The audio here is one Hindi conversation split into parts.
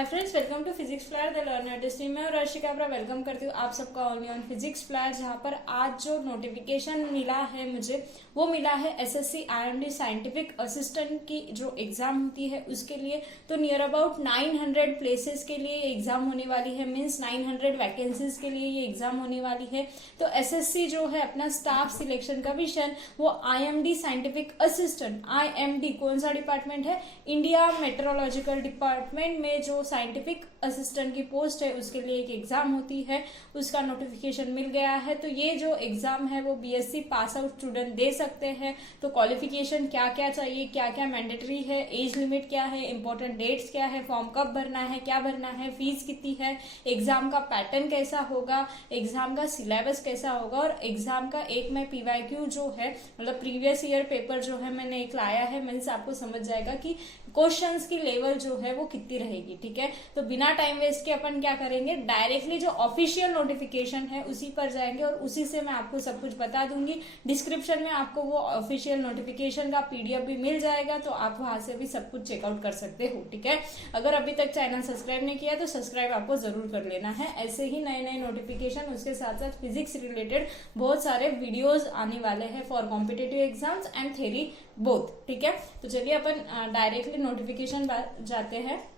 Hi friends, welcome to physics flyer the learner stream में। और अर्शिका वेलकम करती हूँ आप सबका ओनली ऑन फिजिक्स फ्लायर, जहाँ पर आज जो नोटिफिकेशन मिला है मुझे वो मिला है एसएससी आईएमडी साइंटिफिक असिस्टेंट की जो एग्जाम होती है उसके लिए। तो नियर अबाउट 900 प्लेसेस के लिए ये एग्जाम होने वाली है, मीन्स 900 वैकेंसीज के लिए ये एग्जाम होने वाली है। तो एसएससी जो है अपना स्टाफ सिलेक्शन कमीशन वो आईएमडी साइंटिफिक असिस्टेंट, आईएमडी कौन सा डिपार्टमेंट है, इंडिया मेट्रोलॉजिकल डिपार्टमेंट में जो साइंटिफिक असिस्टेंट की पोस्ट है उसके लिए एक एग्जाम होती है, उसका नोटिफिकेशन मिल गया है। तो ये जो एग्जाम है वो BSc pass out student they सकते हैं। तो क्वालिफिकेशन क्या क्या चाहिए, क्या क्या मैंडेटरी है, एज लिमिट क्या है, इंपॉर्टेंट डेट्स क्या है, फॉर्म कब भरना है, क्या भरना है, फीस कितनी है, एग्जाम का पैटर्न कैसा होगा, एग्जाम का सिलेबस कैसा होगा, और एग्जाम का एक मैं पीवाईक्यू जो है मतलब प्रीवियस ईयर पेपर जो है मैंने एक लाया है, मीन्स आपको समझ जाएगा कि क्वेश्चंस की लेवल जो है वो कितनी रहेगी। ठीक है, तो बिना टाइम वेस्ट के अपन क्या करेंगे, डायरेक्टली जो ऑफिशियल नोटिफिकेशन है उसी पर जाएंगे और उसी से मैं आपको सब कुछ बता दूंगी। डिस्क्रिप्शन में आपको वो ऑफिशियल नोटिफिकेशन का पीडीएफ भी मिल जाएगा, तो आप वहां से भी सब कुछ चेकआउट कर सकते हो। ठीक है, अगर अभी तक चैनल सब्सक्राइब नहीं किया तो सब्सक्राइब आपको जरूर कर लेना है। ऐसे ही नए नए नोटिफिकेशन, उसके साथ साथ फिजिक्स रिलेटेड बहुत सारे वीडियोज आने वाले हैं for competitive exams and theory both. ठीक है, तो चलिए अपन डायरेक्टली नोटिफिकेशन जाते हैं।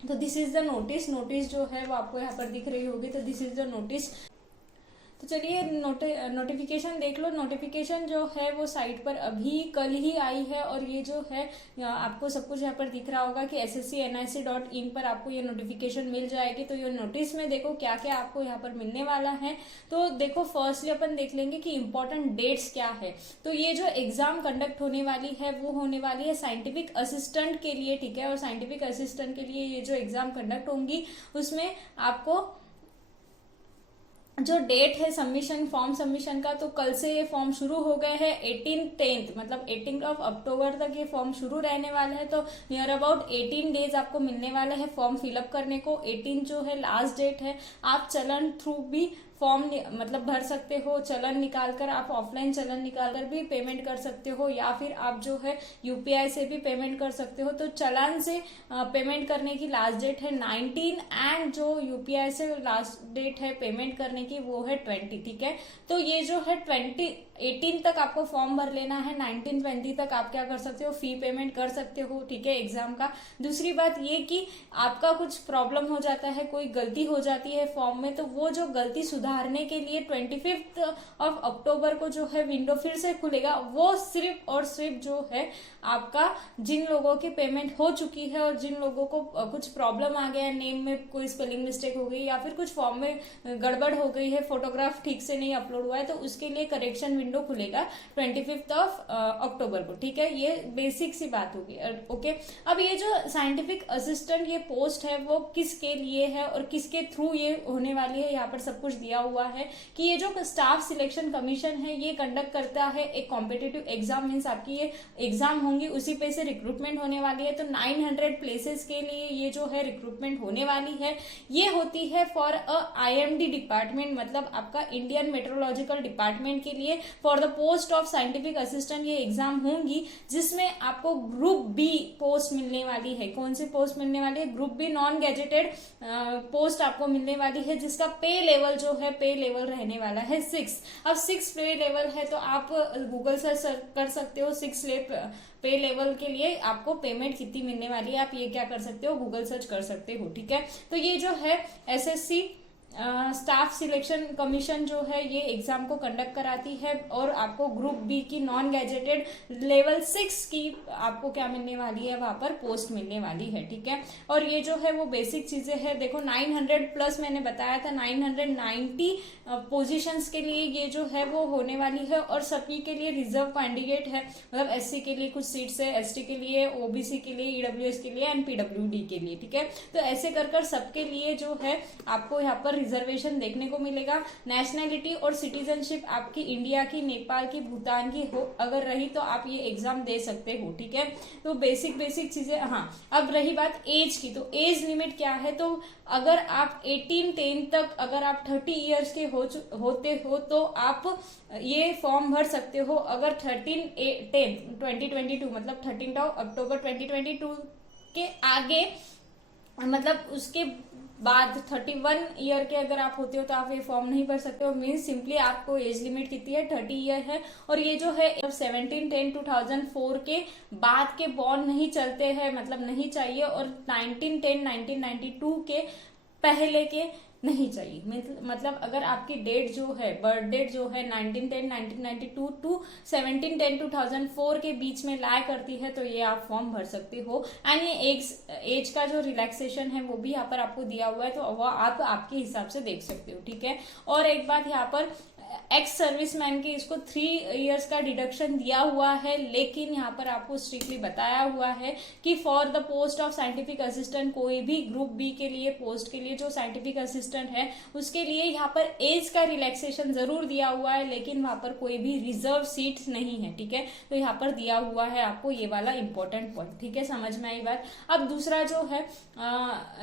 तो दिस इज द नोटिस जो है वो आपको यहाँ पर दिख रही होगी। तो दिस इज द नोटिस। तो चलिए नोटिफिकेशन देख लो। नोटिफिकेशन जो है वो साइट पर अभी कल ही आई है, और ये जो है आपको सब कुछ यहाँ पर दिख रहा होगा कि sscnic.in पर आपको ये नोटिफिकेशन मिल जाएगी। तो ये नोटिस में देखो क्या क्या आपको यहाँ पर मिलने वाला है। तो देखो फर्स्टली अपन देख लेंगे कि इंपॉर्टेंट डेट्स क्या है। तो ये जो एग्जाम कंडक्ट होने वाली है वो होने वाली है साइंटिफिक असिस्टेंट के लिए। ठीक है, और साइंटिफिक असिस्टेंट के लिए ये जो एग्जाम कंडक्ट होंगी उसमें आपको जो डेट है सबमिशन, फॉर्म सबमिशन का, तो कल से ये फॉर्म शुरू हो गए हैं 18 मतलब 18 अक्टूबर तक ये फॉर्म शुरू रहने वाला है। तो नियर अबाउट 18 डेज आपको मिलने वाले हैं फॉर्म फिलअप करने को। 18 जो है लास्ट डेट है। आप चलन थ्रू भी फॉर्म मतलब भर सकते हो, चलन निकालकर, आप ऑफलाइन चलन निकालकर भी पेमेंट कर सकते हो, या फिर आप जो है यूपीआई से भी पेमेंट कर सकते हो। तो चलन से पेमेंट करने की लास्ट डेट है 19 एंड जो यूपीआई से लास्ट डेट है पेमेंट करने की वो है 20। ठीक है, तो ये जो है 18 तक आपको फॉर्म भर लेना है। 19-20 तक आप क्या कर सकते हो, फी पेमेंट कर सकते हो। ठीक है, एग्जाम का। दूसरी बात ये कि आपका कुछ प्रॉब्लम हो जाता है, कोई गलती हो जाती है फॉर्म में, तो वो जो गलती सुधारने के लिए 25 अक्टूबर को जो है विंडो फिर से खुलेगा। वो सिर्फ और सिर्फ जो है आपका जिन लोगों की पेमेंट हो चुकी है और जिन लोगों को कुछ प्रॉब्लम आ गया है, नेम में कोई स्पेलिंग मिस्टेक हो गई या फिर कुछ फॉर्म में गड़बड़ हो गई है, फोटोग्राफ ठीक से नहीं अपलोड हुआ है, तो उसके लिए करेक्शन विंडो खुलेगा 25 अक्टूबर को। ठीक है, ये बेसिक सी बात होगी। ओके, अब ये जो साइंटिफिक असिस्टेंट ये पोस्ट है वो किसके लिए है और किसके थ्रू ये होने वाली है, यहाँ पर सब कुछ दिया हुआ है कि ये जो स्टाफ सिलेक्शन कमीशन है ये कंडक्ट करता है एक कॉम्पिटिटिव एग्जाम, मीन्स आपकी ये एग्जाम होंगी उसी पे से रिक्रूटमेंट होने वाली है। तो 900 प्लेसेस के लिए ये जो है रिक्रूटमेंट होने वाली है। ये होती है फॉर अ आईएमडी डिपार्टमेंट, मतलब आपका इंडियन मेट्रोलॉजिकल डिपार्टमेंट के लिए for the post of scientific assistant ये एग्जाम होंगी, जिसमें आपको ग्रुप बी पोस्ट मिलने वाली है। कौन सी पोस्ट मिलने वाली है, group B non gazetted post आपको मिलने वाली है, जिसका पे लेवल जो है पे लेवल रहने वाला है 6। अब 6 पे लेवल है तो आप गूगल सर्च कर सकते हो 6 पे लेवल के लिए आपको पेमेंट कितनी मिलने वाली है, आप ये क्या कर सकते हो, गूगल सर्च कर सकते हो। ठीक है, तो ये जो है एसएससी स्टाफ सिलेक्शन कमीशन जो है ये एग्जाम को कंडक्ट कराती है, और आपको ग्रुप बी की नॉन गैजेटेड लेवल 6 की आपको क्या मिलने वाली है, वहां पर पोस्ट मिलने वाली है। ठीक है, और ये जो है वो बेसिक चीजें हैं। देखो 900 प्लस मैंने बताया था, 990 पोजीशंस के लिए ये जो है वो होने वाली है, और सभी के लिए रिजर्व कैंडिडेट है, मतलब एससी के लिए कुछ सीट्स है, एसटी के लिए, ओबीसी के लिए, ईडब्ल्यूएस के लिए एंड पीडब्ल्यूडी के लिए। ठीक है, तो ऐसे कर सबके लिए जो है आपको यहाँ पर रिजर्वेशन देखने को मिलेगा। नेशनैलिटी और सिटीजनशिप आपकी इंडिया की, नेपाल की, भूटान की हो अगर रही तो आप ये एग्जाम दे सकते हो। ठीक है, तो बेसिक चीजें। हाँ, अब रही बात एज की, तो एज लिमिट क्या है, तो अगर आप 18-10 तक अगर आप 30 ईयर्स के होते हो तो आप ये फॉर्म भर सकते हो। अगर 13-10-2022 मतलब 13 अक्टूबर 2022 के आगे मतलब उसके बाद 31 ईयर के अगर आप होते हो तो आप ये फॉर्म नहीं भर सकते हो। मीन्स सिंपली आपको एज लिमिट कितनी है, 30 ईयर है। और ये जो है 17/10/2004 के बाद के बॉर्न नहीं चलते हैं, मतलब नहीं चाहिए, और 19/10/1992 के पहले के नहीं चाहिए। मतलब अगर आपकी डेट जो है, बर्थ डेट जो है 19/10/1992 टू 17/10/2004 के बीच में लाई करती है, तो ये आप फॉर्म भर सकते हो। एंड ये एज का जो रिलैक्सेशन है वो भी यहाँ पर आपको दिया हुआ है, तो वो आप आपके हिसाब से देख सकते हो, ठीक है। और एक बात यहाँ पर, एक्स सर्विसमैन के इसको 3 इयर्स का डिडक्शन दिया हुआ है, लेकिन यहाँ पर आपको स्ट्रिक्टली बताया हुआ है कि for the post of scientific assistant, कोई भी ग्रुप बी के लिए पोस्ट के लिए जो साइंटिफिक असिस्टेंट है उसके लिए यहाँ पर एज का रिलैक्सेशन जरूर दिया हुआ है, लेकिन वहां पर कोई भी रिजर्व सीट नहीं है, ठीक है। तो यहाँ पर दिया हुआ है आपको ये वाला इंपॉर्टेंट पॉइंट, ठीक है, समझ में आई बात। अब दूसरा जो है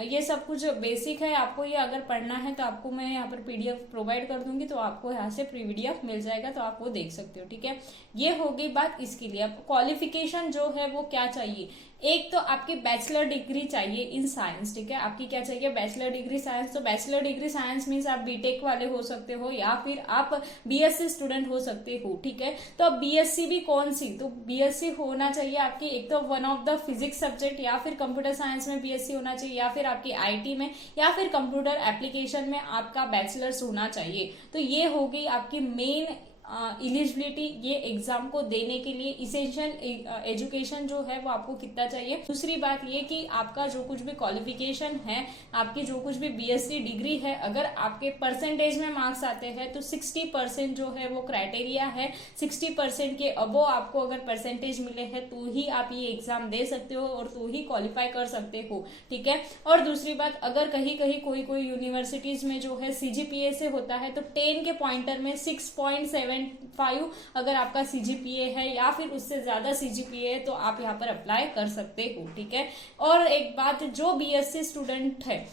ये सब कुछ बेसिक है, आपको ये अगर पढ़ना है तो आपको मैं यहाँ पर पीडीएफ प्रोवाइड कर दूंगी, तो आपको यहाँ से पीडीएफ मिल जाएगा, तो आप वो देख सकते हो, ठीक है। ये हो गई बात इसके लिए। अब क्वालिफिकेशन जो है वो क्या चाहिए, एक तो आपकी बैचलर डिग्री चाहिए इन साइंस, ठीक है। आपकी क्या चाहिए, बैचलर डिग्री साइंस। तो बैचलर डिग्री साइंस मीन्स आप बीटेक वाले हो सकते हो या फिर आप बीएससी स्टूडेंट हो सकते हो, ठीक है। तो अब बीएससी भी कौन सी, तो बीएससी होना चाहिए आपकी एक तो one of the physics subject, या फिर कंप्यूटर साइंस में बीएससी होना चाहिए, या फिर आपकी आईटी में, या फिर कंप्यूटर एप्लीकेशन में आपका बैचलर्स होना चाहिए। तो ये होगी आपकी मेन एलिजिबिलिटी ये एग्जाम को देने के लिए। इसेंशियल एजुकेशन जो है वो आपको कितना चाहिए। दूसरी बात ये कि आपका जो कुछ भी क्वालिफिकेशन है, आपकी जो कुछ भी बीएससी डिग्री है, अगर आपके परसेंटेज में मार्क्स आते हैं तो 60% जो है वो क्राइटेरिया है। 60% के अबो आपको अगर परसेंटेज मिले हैं तो ही आप ये एग्जाम दे सकते हो और तो ही क्वालिफाई कर सकते हो, ठीक है। और दूसरी बात, अगर कहीं कहीं कोई यूनिवर्सिटीज में जो है सीजीपीए से होता है तो 10 के पॉइंटर में 6.75 अगर आपका सीजीपीए है या फिर उससे ज्यादा सीजीपीए है तो आप यहाँ पर अप्लाई कर सकते हो, ठीक है। और एक बात, जो बीएससी स्टूडेंट है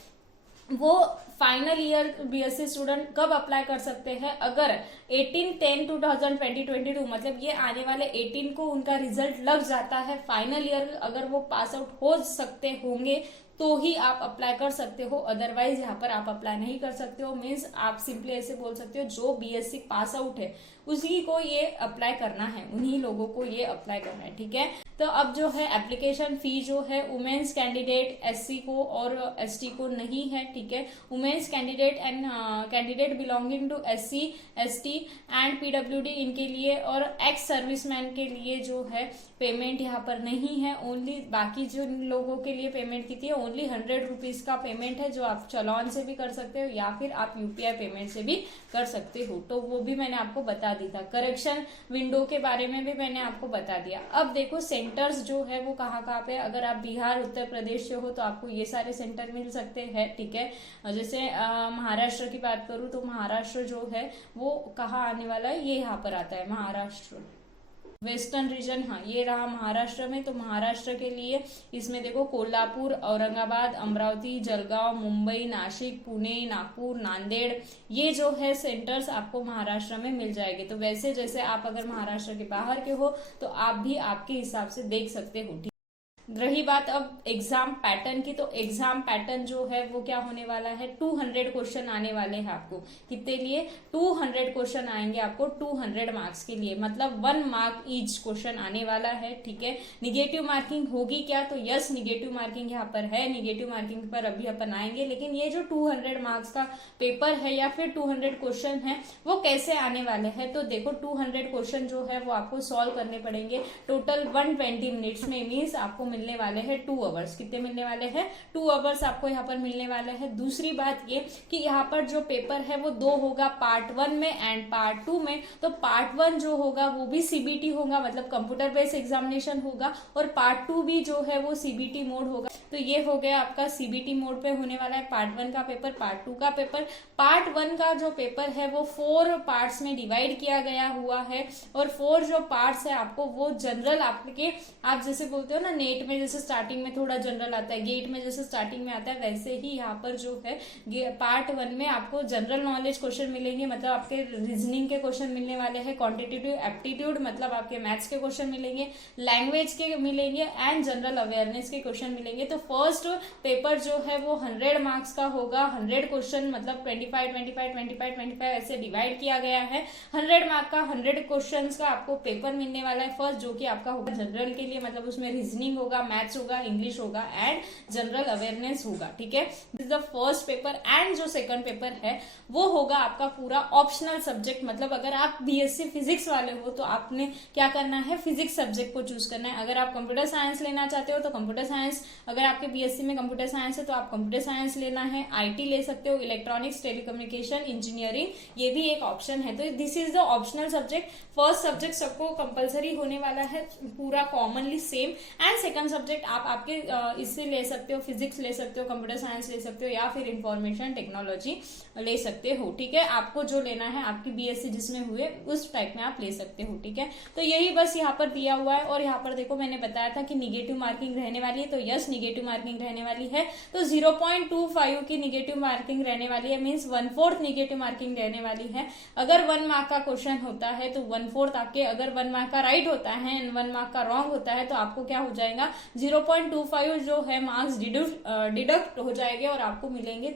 वो फाइनल ईयर बीएससी स्टूडेंट कब अप्लाई कर सकते हैं, अगर 18/10/2022 मतलब ये आने वाले 18 को उनका रिजल्ट लग जाता है, फाइनल ईयर अगर वो पास आउट हो सकते होंगे तो ही आप अप्लाई कर सकते हो, अदरवाइज यहाँ पर आप अप्लाई नहीं कर सकते हो। मीन्स आप सिंपली ऐसे बोल सकते हो जो बीएससी पास आउट है उसी को ये अप्लाई करना है, उन्हीं लोगों को ये अप्लाई करना है, ठीक है। तो अब जो है एप्लीकेशन फी जो है वुमेन्स कैंडिडेट एससी को और एसटी को नहीं है, ठीक है। Women's candidate and candidate belonging to SC ST and PWD इनके लिए, और एक्स सर्विसमैन के लिए जो है पेमेंट यहाँ पर नहीं है। ओनली बाकी जो लोगों के लिए पेमेंट की थी ओनली 100 रुपीज का पेमेंट है, जो आप चलॉन से भी कर सकते हो या फिर आप यूपीआई पेमेंट से भी कर सकते हो। तो वो भी मैंने आपको बता दी था। करेक्शन विंडो के बारे में भी मैंने आपको बता दिया। अब देखो सेंटर्स जो है वो कहाँ कहाँ पे, अगर आप बिहार उत्तर प्रदेश से हो तो आपको ये सारे सेंटर मिल सकते हैं, ठीक है। जैसे महाराष्ट्र की बात करूँ तो महाराष्ट्र जो है वो कहाँ आने वाला है, ये यहाँ पर आता है महाराष्ट्र वेस्टर्न रीजन। हाँ, ये रहा महाराष्ट्र में। तो महाराष्ट्र के लिए इसमें देखो कोल्हापुर, औरंगाबाद, अमरावती, जलगांव, मुंबई, नासिक, पुणे, नागपुर, नांदेड़, ये जो है सेंटर्स आपको महाराष्ट्र में मिल जाएंगे। तो वैसे जैसे आप अगर महाराष्ट्र के बाहर के हो तो आप भी आपके हिसाब से देख सकते हो, ठीक। रही बात अब एग्जाम पैटर्न की, तो एग्जाम पैटर्न जो है वो क्या होने वाला है, 200 क्वेश्चन आने वाले हैं आपको। कितने लिए, 200 क्वेश्चन आएंगे आपको 200 मार्क्स के लिए, मतलब 1 मार्क ईच क्वेश्चन आने वाला है, ठीक है। निगेटिव मार्किंग होगी क्या, तो यस निगेटिव मार्किंग यहाँ पर है। निगेटिव मार्किंग पर अभी अपन आएंगे, लेकिन ये जो 200 मार्क्स का पेपर है या फिर 200 क्वेश्चन है वो कैसे आने वाले हैं, तो देखो 200 क्वेश्चन जो है वो आपको सॉल्व करने पड़ेंगे टोटल 120 मिनट्स में। मीन्स आपको मिलने वाले हैं 2 आवर्स। कितने मिलने वाले हैं, 2 आवर्स आपको यहाँ पर मिलने वाले हैं। दूसरी बात ये कि यहाँ पर जो पेपर है वो 2 होगा, पार्ट 1 में एंड पार्ट 2 में। तो पार्ट 1 जो होगा वो भी सीबीटी होगा, मतलब कंप्यूटर बेस्ड एग्जामिनेशन होगा, और पार्ट 2 भी जो है वो सीबीटी मोड होगा। तो ये हो गया आपका सीबीटी मोड पे होने वाला है पार्ट 1 का पेपर, पार्ट 2 का पेपर। पार्ट 1 का जो पेपर है वो 4 पार्ट्स में डिवाइड किया गया हुआ है, और 4 जो पार्ट्स है आपको वो जनरल आपके, आप जैसे बोलते हो ना नेट में जैसे स्टार्टिंग में थोड़ा जनरल आता है, गेट में जैसे स्टार्टिंग में आता है, वैसे ही यहाँ पर जो है पार्ट 1 में आपको जनरल नॉलेज क्वेश्चन मिलेंगे, मतलब आपके रीजनिंग के क्वेश्चन मिलने वाले हैं, क्वांटिटेटिव एप्टीट्यूड मतलब आपके मैथ्स के क्वेश्चन मिलेंगे, लैंग्वेज के मिलेंगे एंड जनरल अवेयरनेस के क्वेश्चन मिलेंगे। तो फर्स्ट पेपर जो है वो 100 मार्क्स का होगा। 100 क्वेश्चन मतलब 25 25 25 25 ऐसे डिवाइड किया गया है। 100 मार्क का 100 क्वेश्चंस का आपको पेपर मिलने वाला है फर्स्ट, जो कि आपका होगा जनरल के लिए, मतलब उसमें रीजनिंग होगा, मैथ्स होगा, इंग्लिश होगा एंड जनरल अवेयरनेस होगा। ठीक है, this is the first paper. And जो सेकंड पेपर है वो होगा आपका पूरा ऑप्शनल सब्जेक्ट, मतलब अगर आप बीएससी फिजिक्स वाले हो तो आपने क्या करना है, फिजिक्स सब्जेक्ट को चूज करना है। अगर आप कंप्यूटर साइंस लेना चाहते हो तो कंप्यूटर साइंस, अगर आपके बीएससी में कंप्यूटर साइंस है तो आप कंप्यूटर साइंस लेना है। आईटी ले सकते हो, इलेक्ट्रॉनिक्स, टेलीकम्युनिकेशन, इंजीनियरिंग, ये भी एक ऑप्शन है। तो this is the optional subject. First subject सबको कंपलसरी होने वाला है पूरा commonly same, and second subject आप आपके इससे ले सकते हो, फिजिक्स ले सकते हो, कंप्यूटर साइंस ले सकते हो या फिर इंफॉर्मेशन टेक्नोलॉजी ले सकते हो। ठीक है, आपको जो लेना है आपकी बीएससी जिसमें हुए उस टाइप में आप ले सकते हो। ठीक है, तो यही बस यहाँ पर दिया हुआ है। और यहाँ पर देखो मैंने बताया था कि निगेटिव मार्किंग रहने वाली है, तो यस निगेटिव मार्किंग रहने वाली है। तो 0.25 की निगेटिव मार्किंग रहने वाली है, मीन्स 1/4 निगेटिव मार्किंग रहने वाली है। अगर 1 मार्क का क्वेश्चन होता है तो 1/4 आपके, अगर 1 मार्क का राइट होता है एंड 1 मार्क का रॉन्ग होता है तो आपको क्या हो जाएगा, 0.25 जो है मार्क्स डिडक्ट हो जाएंगे और आपको मिलेंगे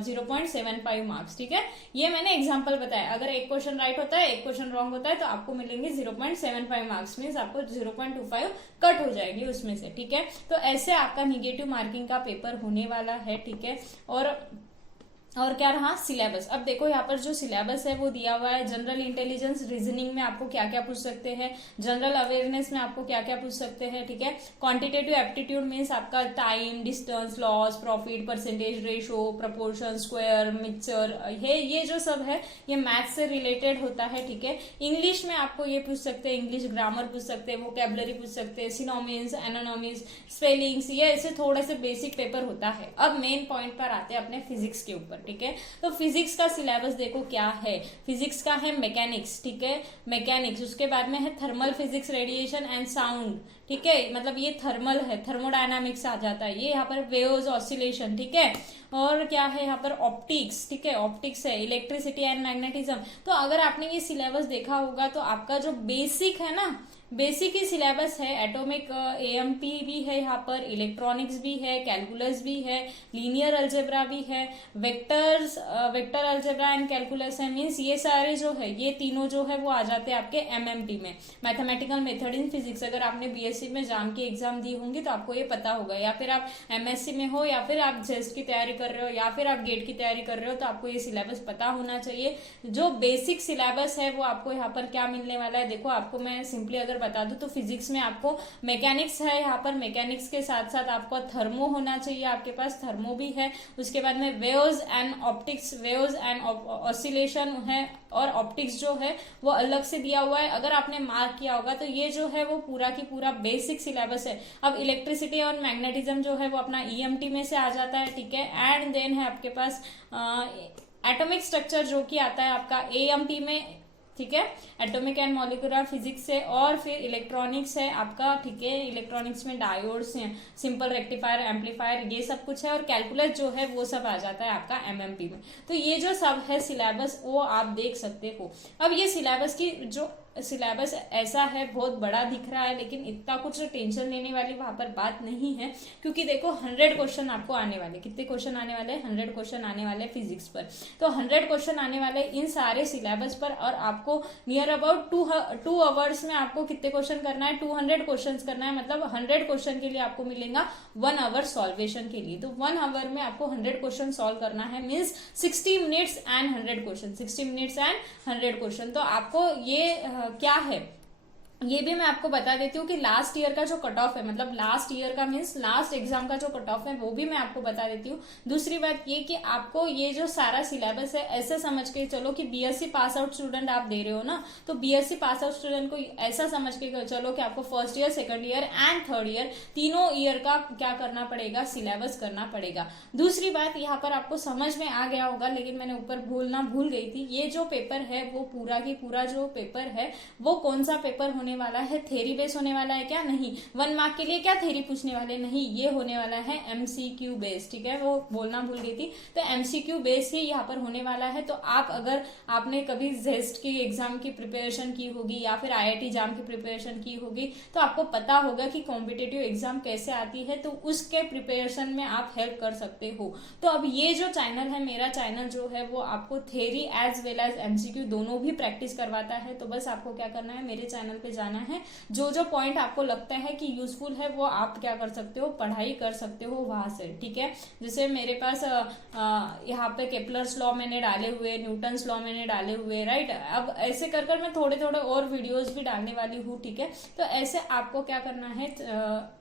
0.75 मार्क्स। ठीक है, ये मैंने एग्जांपल बताया। अगर एक क्वेश्चन राइट होता है, एक क्वेश्चन रॉन्ग होता है तो आपको मिलेंगे 0.75 मार्क्स, मीन्स आपको 0.25 कट हो जाएगी उसमें से। ठीक है, तो ऐसे आपका निगेटिव मार्किंग का पेपर होने वाला है। ठीक है, और क्या रहा सिलेबस। अब देखो यहाँ पर जो सिलेबस है वो दिया हुआ है। जनरल इंटेलिजेंस रीजनिंग में आपको क्या क्या पूछ सकते हैं, जनरल अवेयरनेस में आपको क्या क्या पूछ सकते हैं। ठीक है, क्वांटिटेटिव एप्टीट्यूड मीन्स आपका time, distance, loss, profit, percentage ratio, proportion, square, mixture, ये जो सब है ये मैथ्स से रिलेटेड होता है। ठीक है, इंग्लिश में आपको ये पूछ सकते हैं, इंग्लिश ग्रामर पूछ सकते हैं, वोकैबुलरी पूछ सकते हैं, सिनोनिम्स, एनोनिम्स, स्पेलिंग्स, ये ऐसे थोड़े से बेसिक पेपर होता है। अब मेन पॉइंट पर आते हैं अपने फिजिक्स के ऊपर। ठीक है, तो फिजिक्स का सिलेबस देखो क्या है। फिजिक्स का है मैकेनिक्स। ठीक है, मैकेनिक्स, उसके बाद में है thermal physics, radiation and sound. ठीक है, मतलब ये थर्मल है, थर्मोडायनामिक्स आ जाता है। ये यहाँ पर वेव्स, ऑसिलेशन। ठीक है, और क्या है यहाँ पर ऑप्टिक्स। ठीक है, ऑप्टिक्स है, इलेक्ट्रिसिटी एंड मैग्नेटिज्म। तो अगर आपने ये सिलेबस देखा होगा तो आपका जो बेसिक है ना, बेसिक ही सिलेबस है। एटॉमिक एएमपी भी है यहाँ पर, इलेक्ट्रॉनिक्स भी है, कैलकुलस भी है, लीनियर अलजेब्रा भी है, वेक्टर अलजेब्रा एंड कैलकुलस है। मीन्स ये सारे जो है, ये तीनों जो है वो आ जाते हैं आपके एमएमटी में, मैथमेटिकल मेथड इन फिजिक्स। अगर आपने बीएससी में जाम की एग्जाम दी होंगी तो आपको ये पता होगा, या फिर आप एमएससी में हो, या फिर आप जेस्ट की तैयारी कर रहे हो, या फिर आप गेट की तैयारी कर रहे हो, तो आपको ये सिलेबस पता होना चाहिए। जो बेसिक सिलेबस है वो आपको यहाँ पर क्या मिलने वाला है, देखो आपको मैं सिंपली अगर बता दूं तो फिजिक्स में आपको मैकेनिक्स है, यहाँ पर मैकेनिक्स के साथ साथ आपको थर्मो होना चाहिए, आपके पास थर्मो भी है। उसके बाद में waves and optics, waves and oscillation है, और ऑप्टिक्स जो है वो अलग से दिया हुआ है। अगर आपने मार्क किया होगा तो ये जो है वो पूरा की पूरा बेसिक सिलेबस है। अब इलेक्ट्रिसिटी और मैग्नेटिज्म जो है वो अपना ईएमटी में से आ जाता है। ठीक है, एंड देन है आपके पास एटॉमिक स्ट्रक्चर जो कि आता है आपका एएमपी में। ठीक है, एटॉमिक एंड मॉलिक्यूलर फिजिक्स है, और फिर इलेक्ट्रॉनिक्स है आपका। ठीक है, इलेक्ट्रॉनिक्स में डायोड्स हैं, सिंपल रेक्टिफायर, एम्पलीफायर, ये सब कुछ है, और कैलकुलस जो है वो सब आ जाता है आपका एमएमपी में। तो ये जो सब है सिलेबस वो आप देख सकते हो। अब ये सिलेबस की जो सिलेबस ऐसा है, बहुत बड़ा दिख रहा है, लेकिन इतना कुछ टेंशन लेने वाली वहां पर बात नहीं है, क्योंकि देखो 100 क्वेश्चन आपको आने वाले। कितने क्वेश्चन आने वाले हैं? 100 क्वेश्चन आने वाले फिजिक्स पर। तो 100 क्वेश्चन आने वाले इन सारे सिलेबस पर, और आपको नियर अबाउट 2 आवर्स में आपको कितने क्वेश्चन करना है? 200 क्वेश्चन करना है। मतलब 100 क्वेश्चन के लिए आपको मिलेगा 1 आवर सॉल्वेशन के लिए। तो 1 आवर में आपको 100 क्वेश्चन सॉल्व करना है, means 60 minutes and 100 question, 60 minutes and 100 question. तो आपको ये क्या है ये भी मैं आपको बता देती हूँ कि लास्ट ईयर का जो कट ऑफ है, मतलब लास्ट ईयर का मीन्स लास्ट एग्जाम का जो कट ऑफ है वो भी मैं आपको बता देती हूँ। दूसरी बात ये कि आपको ये जो सारा सिलेबस है ऐसे समझ के चलो कि बीएससी पास आउट स्टूडेंट आप दे रहे हो ना, तो बीएससी पास आउट स्टूडेंट को ऐसा समझ के चलो कि आपको first year, second year and third year तीनों ईयर का क्या करना पड़ेगा, सिलेबस करना पड़ेगा। दूसरी बात यहाँ पर आपको समझ में आ गया होगा, लेकिन मैंने ऊपर बोलना भूल गई थी, ये जो पेपर है वो पूरा की पूरा जो पेपर है वो कौन सा पेपर होने होने वाला है थ्योरी बेस होने वाला है क्या, नहीं। 1 मार्क के लिए क्या थ्योरी पूछने वाले, नहीं, ये होने वाला है MCQ बेस, ठीक है, वो बोलना भूल गई थी। तो MCQ बेस ही यहाँ पर होने वाला है। तो आप अगर आपने कभी जेस्ट की एग्जाम की प्रिपरेशन की होगी या फिर IIT जाम की प्रिपरेशन की होगी तो आपको पता होगा कि कॉम्पिटेटिव एग्जाम कैसे आती है, तो उसके प्रिपरेशन में आप हेल्प कर सकते हो। तो अब ये जो चैनल है, मेरा चैनल जो है वो आपको theory as well as MCQ दोनों भी प्रैक्टिस करवाता है। तो बस आपको क्या करना है, मेरे चैनल पे जाना है, जो जो पॉइंट आपको लगता है कि यूजफुल है वो आप क्या कर सकते हो, पढ़ाई कर सकते हो वहां से, ठीक है। जैसे मेरे पास यहाँ पे केपलर्स लॉ मैंने डाले हुए, न्यूटन्स लॉ मैंने डाले हुए, राइट। अब ऐसे कर कर मैं थोड़े थोड़े और वीडियोस भी डालने वाली हूँ, ठीक है। तो ऐसे आपको क्या करना है,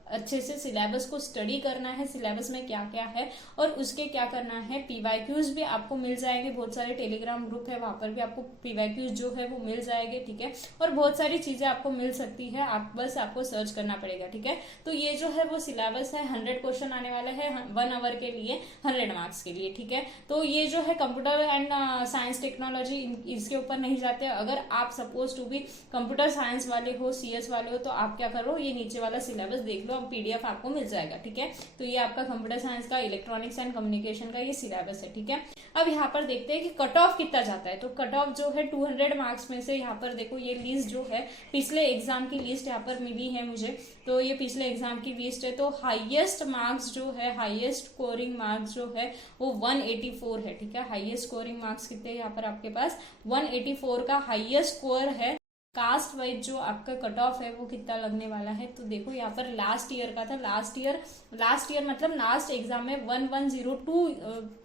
अच्छे से सिलेबस को स्टडी करना है, सिलेबस में क्या क्या है और उसके क्या करना है। PYQs भी आपको मिल जाएंगे, बहुत सारे टेलीग्राम ग्रुप है, वहां पर भी आपको PYQs जो है वो मिल जाएंगे, ठीक है। और बहुत सारी चीजें आपको मिल सकती है, आप बस आपको सर्च करना पड़ेगा, ठीक है। तो ये जो है वो सिलेबस है, 100 क्वेश्चन आने वाले हैं 1 आवर के लिए, 100 मार्क्स के लिए, ठीक है। तो ये जो है कंप्यूटर एंड साइंस टेक्नोलॉजी, इसके ऊपर नहीं जाते। अगर आप suppose to be computer science वाले हो, CS वाले हो, तो आप क्या करो, ये नीचे वाला सिलेबस देख लो, PDF आपको मिल जाएगा, ठीक है। तो ये आपका कंप्यूटर साइंस का इलेक्ट्रॉनिक्स एंड कम्युनिकेशन का ये सिलेबस है, ठीक है। अब यहाँ पर देखते हैं कि कट ऑफ कितना जाता है। तो कट ऑफ जो है 200 मार्क्स में से, यहाँ पर देखो ये लिस्ट जो है पिछले एग्जाम की लिस्ट यहाँ पर मिली है मुझे। तो ये पिछले एग्जाम की लिस्ट है। तो हाईएस्ट मार्क्स जो है, हाईएस्ट स्कोरिंग मार्क्स जो है वो 184 है, ठीक है। हाईएस्ट स्कोरिंग मार्क्स कितने यहाँ पर आपके पास 184 का हाईएस्ट स्कोर है। कास्ट वाइज जो आपका कट ऑफ है वो कितना लगने वाला है, तो देखो यहाँ पर लास्ट ईयर का था, लास्ट ईयर मतलब लास्ट एग्जाम में 1102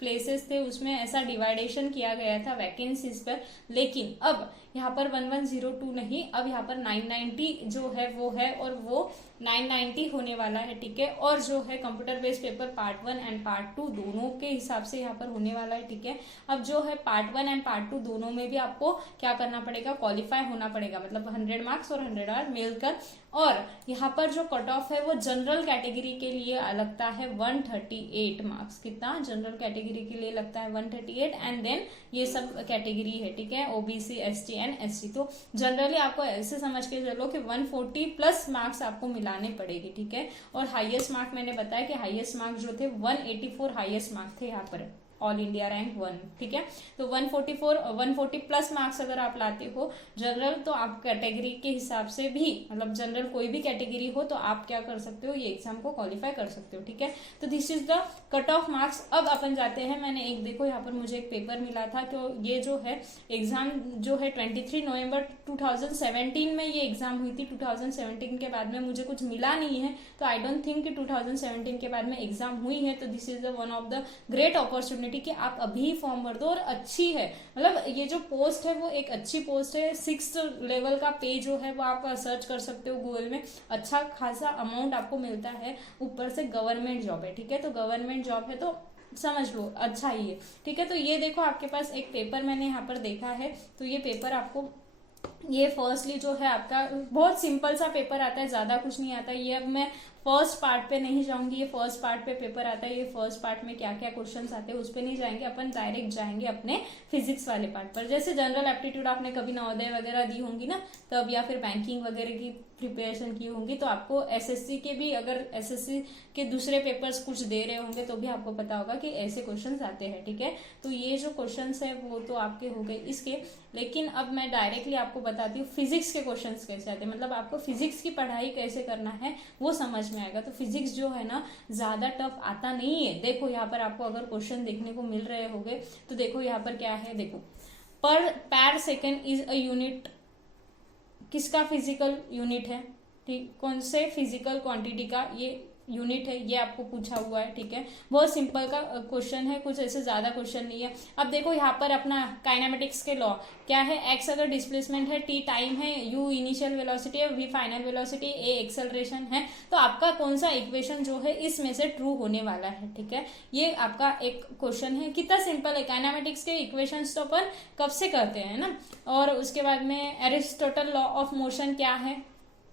प्लेसेस थे, उसमें ऐसा डिवाइडेशन किया गया था वैकेंसीज पर। लेकिन अब यहाँ पर 1102 नहीं, अब यहाँ पर 990 जो है वो है, और वो 990 होने वाला है, ठीक है। और जो है computer based paper part 1 and part 2 दोनों के हिसाब से यहाँ पर होने वाला है, ठीक है। अब जो है पार्ट 1 एंड पार्ट 2 दोनों में भी आपको क्या करना पड़ेगा, क्वालिफाई होना पड़ेगा, मतलब 100 मार्क्स और 100 आवर मिलकर। और यहाँ पर जो कट ऑफ है वो जनरल कैटेगरी के लिए लगता है 138 मार्क्स। कितना जनरल कैटेगरी के लिए लगता है 138, एंड देन ये सब कैटेगरी है, ठीक है, OBC ST एंड SC। तो जनरली आपको ऐसे समझ के चलो कि 140 प्लस मार्क्स आपको मिलाने पड़ेगी, ठीक है। और हाईएस्ट मार्क मैंने बताया कि हाईएस्ट मार्क जो थे 184 हाईएस्ट मार्क थे यहाँ पर, ऑल इंडिया रैंक 1, ठीक है। तो 140 प्लस मार्क्स अगर आप लाते हो जनरल, तो आप कैटेगरी के हिसाब से भी, मतलब जनरल कोई भी कैटेगरी हो, तो आप क्या कर सकते हो, ये एग्जाम को क्वालिफाई कर सकते हो, ठीक है। तो this is the cut off marks. अब अपन जाते हैं, मैंने एक देखो यहाँ पर मुझे एक पेपर मिला था, तो ये जो है एग्जाम जो है 23 नवंबर 2017 में ये एग्जाम हुई थी। 2017 के बाद में मुझे कुछ मिला नहीं है, तो आई डोंट थिंक कि 2017 के बाद में एग्जाम हुई है। तो this is the one of the great opportunity कि आप अभी फॉर्म भर दो, और अच्छी है, मतलब ये जो पोस्ट है वो एक अच्छी पोस्ट है। 6th लेवल का पे जो है वो आप सर्च कर सकते हो गूगल में, अच्छा खासा अमाउंट आपको मिलता है, ऊपर से गवर्नमेंट जॉब है, ठीक है। तो गवर्नमेंट जॉब है तो समझ लो अच्छा ही है, ठीक है। तो ये देखो आपके पास एक पेपर मैंने यहाँ पर देखा है, तो ये पेपर आपको, ये फर्स्टली जो है आपका बहुत सिंपल सा पेपर आता है, ज्यादा कुछ नहीं आता है। ये अब मैं फर्स्ट पार्ट पे नहीं जाऊंगी, ये फर्स्ट पार्ट पे पेपर आता है, ये फर्स्ट पार्ट में क्या क्या क्वेश्चंस आते हैं उस पे नहीं जाएंगे अपन, डायरेक्ट जाएंगे अपने फिजिक्स वाले पार्ट पर। जैसे जनरल एप्टीट्यूड आपने कभी नवोदय वगैरह दी होंगी ना तब, या फिर बैंकिंग वगैरह की प्रिपरेशन की होंगी, तो आपको SSC के भी, अगर SSC के दूसरे पेपर्स कुछ दे रहे होंगे तो भी आपको पता होगा कि ऐसे क्वेश्चंस आते हैं, ठीक है। तो ये जो क्वेश्चंस है वो तो आपके हो गए इसके। लेकिन अब मैं डायरेक्टली आपको बताती हूँ फिजिक्स के क्वेश्चंस कैसे आते हैं, मतलब आपको फिजिक्स की पढ़ाई कैसे करना है वो समझ में आएगा। तो फिजिक्स जो है ना ज्यादा टफ आता नहीं है। देखो यहाँ पर आपको अगर क्वेश्चन देखने को मिल रहे होंगे, तो देखो यहाँ पर क्या है, देखो पर सेकेंड इज अ यूनिट, किसका फिजिकल यूनिट है, ठीक, कौन से फिजिकल क्वांटिटी का ये यूनिट है, ये आपको पूछा हुआ है, ठीक है। बहुत सिंपल का क्वेश्चन है, कुछ ऐसे ज्यादा क्वेश्चन नहीं है। अब देखो यहाँ पर अपना काइनेमेटिक्स के लॉ क्या है, x अगर डिस्प्लेसमेंट है, t टाइम है, u इनिशियल वेलोसिटी है, v final velocity, a acceleration है, तो आपका कौन सा इक्वेशन जो है इसमें से ट्रू होने वाला है, ठीक है। ये आपका एक क्वेश्चन है, कितना सिंपल है। काइनेमेटिक्स के इक्वेशंस तो अपन कब से करते हैं ना। और उसके बाद में एरिस्टोटल लॉ ऑफ मोशन क्या है,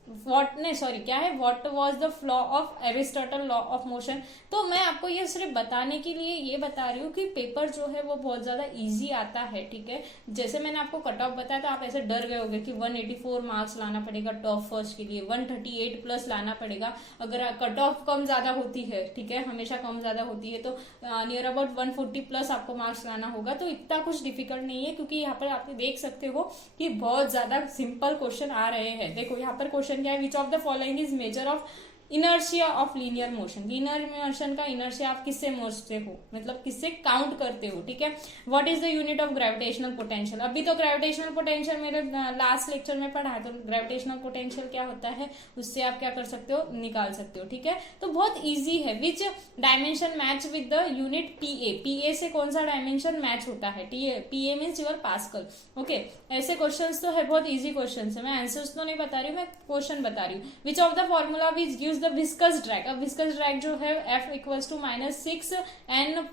what was the flaw of Aristotle law of motion. तो मैं आपको ये सिर्फ बताने के लिए ये बता रही हूँ कि पेपर जो है वो बहुत ज्यादा इजी आता है, ठीक है। जैसे मैंने आपको कट ऑफ बताया तो आप ऐसे डर गए होगे कि 184 मार्क्स लाना पड़ेगा टॉप फर्स्ट के लिए, 138 प्लस लाना पड़ेगा। अगर कट ऑफ कम ज्यादा होती है, ठीक है, हमेशा कम ज्यादा होती है, तो नियर अबाउट 140 प्लस आपको मार्क्स लाना होगा। तो इतना कुछ डिफिकल्ट नहीं है, क्योंकि यहाँ पर आप देख सकते हो कि बहुत ज्यादा सिंपल क्वेश्चन आ रहे हैं। देखो यहाँ पर क्वेश्चन क्या है, विच of the following is measure of inertia of linear motion. Linear motion का इनर्शिया आप किससे मोचते हो, मतलब किससे काउंट करते हो, ठीक है। What is the unit of gravitational potential. अभी तो ग्रेविटेशनल पोटेंशियल मेरे लास्ट लेक्चर में पढ़ा है, तो ग्रेविटेशनल पोटेंशियल क्या होता है उससे आप क्या कर सकते हो, निकाल सकते हो, ठीक है। तो बहुत ईजी है। Which dimension match with the unit PA. PA से कौन सा डायमेंशन मैच होता है, PA means your pascal, okay. ऐसे क्वेश्चन तो है, बहुत ईजी क्वेश्चन है। मैं आंसर्स तो नहीं बता रही हूँ, मैं क्वेश्चन बता रही हूँ। Which of the formula which gives the viscous drag. अब विस्कस ड्रैग जो है F equals to -6 N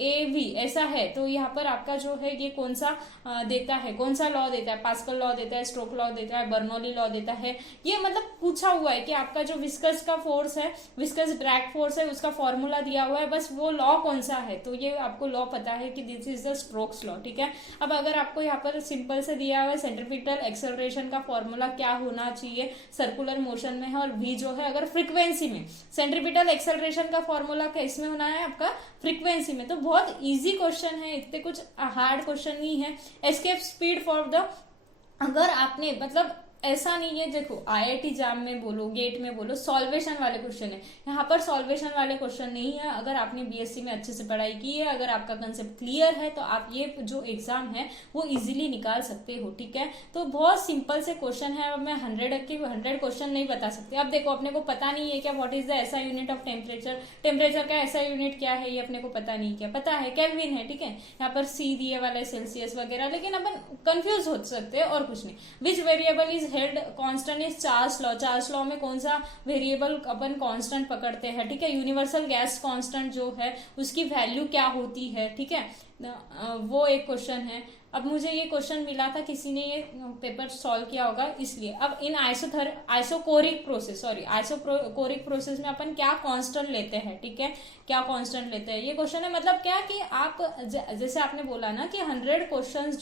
AV ऐसा है। तो यहाँ पर आपका जो है ये कौन सा देता है, कौन सा लॉ देता है, पास्कल लॉ देता है, स्टोक लॉ देता है, बर्नौली लॉ देता है। ये मतलब पूछा हुआ है कि आपका जो विस्कस का फोर्स है, विस्कस ड्रैग फोर्स है, उसका फॉर्मूला दिया हुआ है, बस वो लॉ कौन सा है। तो ये आपको लॉ पता है कि this is the strokes law, ठीक है। अब अगर आपको यहाँ पर सिंपल से दिया हुआ है सेंट्रीपिटल एक्सेलरेशन का फॉर्मूला क्या होना चाहिए, सर्कुलर मोशन में है, और v जो है अगर फ्रीक्वेंसी में, सेंट्रीपिटल एक्सेलरेशन का फॉर्मूला किसमें होना है आपका, फ्रीक्वेंसी में। तो बहुत इजी क्वेश्चन है, इतने कुछ हार्ड क्वेश्चन नहीं है। एस्केप स्पीड फॉर द, अगर आपने मतलब ऐसा नहीं है, देखो आईआईटी जाम में बोलो, गेट में बोलो, सॉल्वेशन वाले क्वेश्चन है। यहाँ पर सॉल्वेशन वाले क्वेश्चन नहीं है। अगर आपने बीएससी में अच्छे से पढ़ाई की है, अगर आपका कंसेप्ट क्लियर है, तो आप ये जो एग्जाम है वो इजीली निकाल सकते हो, ठीक है। तो बहुत सिंपल से क्वेश्चन है। अब मैं 100 क्वेश्चन नहीं बता सकती। अब देखो अपने को पता नहीं है क्या व्हाट इज द ऐसा यूनिट ऑफ टेम्परेचर, टेम्परेचर का ऐसा यूनिट क्या है, ये अपने को पता नहीं। क्या पता है, केल्विन है, ठीक है। यहाँ पर सी दिए वाला है, सेल्सियस वगैरह, लेकिन अपन कंफ्यूज हो सकते हैं और कुछ नहीं। Which variable is held constant is Charles law. Charles law में कौन सा वेरिएबल अपन कांस्टेंट पकड़ते हैं, ठीक है। यूनिवर्सल गैस कांस्टेंट जो है उसकी वैल्यू क्या होती है, ठीक है, वो एक क्वेश्चन है। अब मुझे ये क्वेश्चन मिला था, किसी ने ये पेपर सॉल्व किया होगा इसलिए। अब इन आइसोकोरिक प्रोसेस में अपन क्या कांस्टेंट लेते हैं, ठीक है, क्या कांस्टेंट लेते हैं, ये क्वेश्चन है। मतलब क्या कि आप जैसे आपने बोला ना कि 100 क्वेश्चंस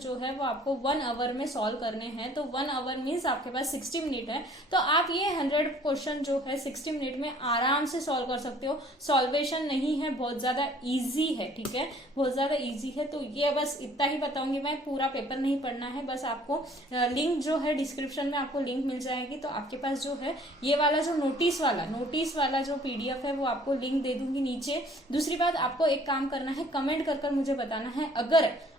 जो है वो आपको 1 आवर में सॉल्व करने हैं। तो 1 आवर मीन्स आपके पास 60 मिनट है। तो आप ये 100 क्वेश्चन जो है 60 मिनट में आराम से सॉल्व कर सकते हो। सॉल्वेशन नहीं है, बहुत ज्यादा ईजी है, ठीक है, बहुत ज्यादा ईजी है। तो ये बस इतना ही बताऊंगी मैं, पूरा पेपर नहीं पढ़ना है। बस आपको लिंक जो है डिस्क्रिप्शन में आपको लिंक मिल जाएगी। तो आपके पास जो है ये वाला जो नोटिस वाला जो पीडीएफ है वो आपको लिंक दे दूंगी नीचे। दूसरी बात, आपको एक काम करना है, कमेंट कर मुझे बताना है।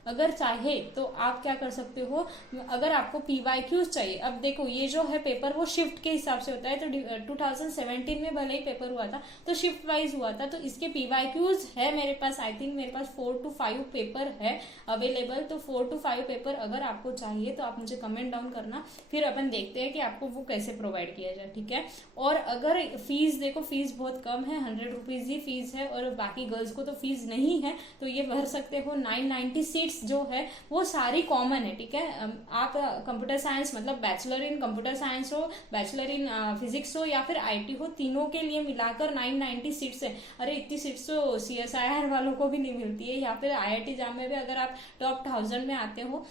अगर चाहे तो आप क्या कर सकते हो, अगर आपको पीवाईक्यूज चाहिए। अब देखो ये जो है पेपर वो शिफ्ट के हिसाब से होता है। तो 2017 में भले ही पेपर हुआ था तो शिफ्ट वाइज हुआ था। तो इसके पीवाईक्यूज है मेरे पास, आई थिंक मेरे पास 4 to 5 पेपर है अवेलेबल। तो 4 to 5 पेपर अगर आपको चाहिए तो आप मुझे कमेंट डाउन करना, फिर अपन देखते हैं कि आपको वो कैसे प्रोवाइड किया जाए, ठीक है। और अगर फीस, देखो फीस बहुत कम है, 100 रुपीज ही फीस है, और बाकी गर्ल्स को तो फीस नहीं है, तो ये भर सकते हो। 990 सीट्स जो है वो सारी कॉमन है, ठीक है। आप कंप्यूटर साइंस मतलब बैचलर इन कंप्यूटर साइंस हो, बैचलर इन फिजिक्स हो या फिर आईटी हो, तीनों के लिए मिलाकर 990 सीट्स है। अरे इतनी सीट्स तो सीएसआईआर वालों को भी नहीं मिलती है, या फिर आईआईटी जाम में भी अगर आप टॉप 1000 में आते हो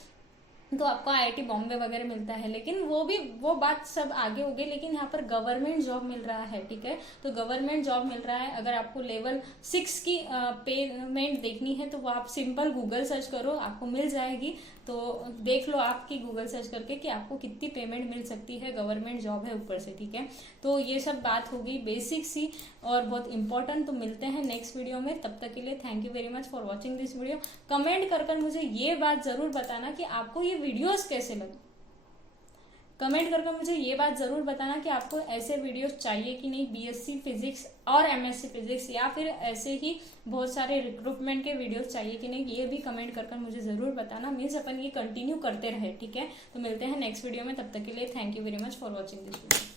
तो आपको आईआईटी बॉम्बे वगैरह मिलता है। लेकिन वो बात सब आगे हो गई। लेकिन यहाँ पर गवर्नमेंट जॉब मिल रहा है, ठीक है। तो गवर्नमेंट जॉब मिल रहा है। अगर आपको लेवल 6 की पेमेंट देखनी है तो वो आप सिंपल गूगल सर्च करो, आपको मिल जाएगी। तो देख लो आपकी गूगल सर्च करके कि आपको कितनी पेमेंट मिल सकती है, गवर्नमेंट जॉब है ऊपर से, ठीक है। तो ये सब बात होगी बेसिक सी और बहुत इंपॉर्टेंट। तो मिलते हैं नेक्स्ट वीडियो में, तब तक के लिए thank you very much for watching this video. Comment कर मुझे ये बात जरूर बताना कि आपको ये वीडियोस कैसे लगे। कमेंट करके मुझे ये बात जरूर बताना कि आपको ऐसे वीडियोस चाहिए कि नहीं, बीएससी फिजिक्स और एमएससी फिजिक्स, या फिर ऐसे ही बहुत सारे रिक्रूटमेंट के वीडियोस चाहिए कि नहीं, ये भी कमेंट करके मुझे जरूर बताना। मीन्स अपन ये कंटिन्यू करते रहे, ठीक है। तो मिलते हैं नेक्स्ट वीडियो में, तब तक के लिए thank you very much for watching this video.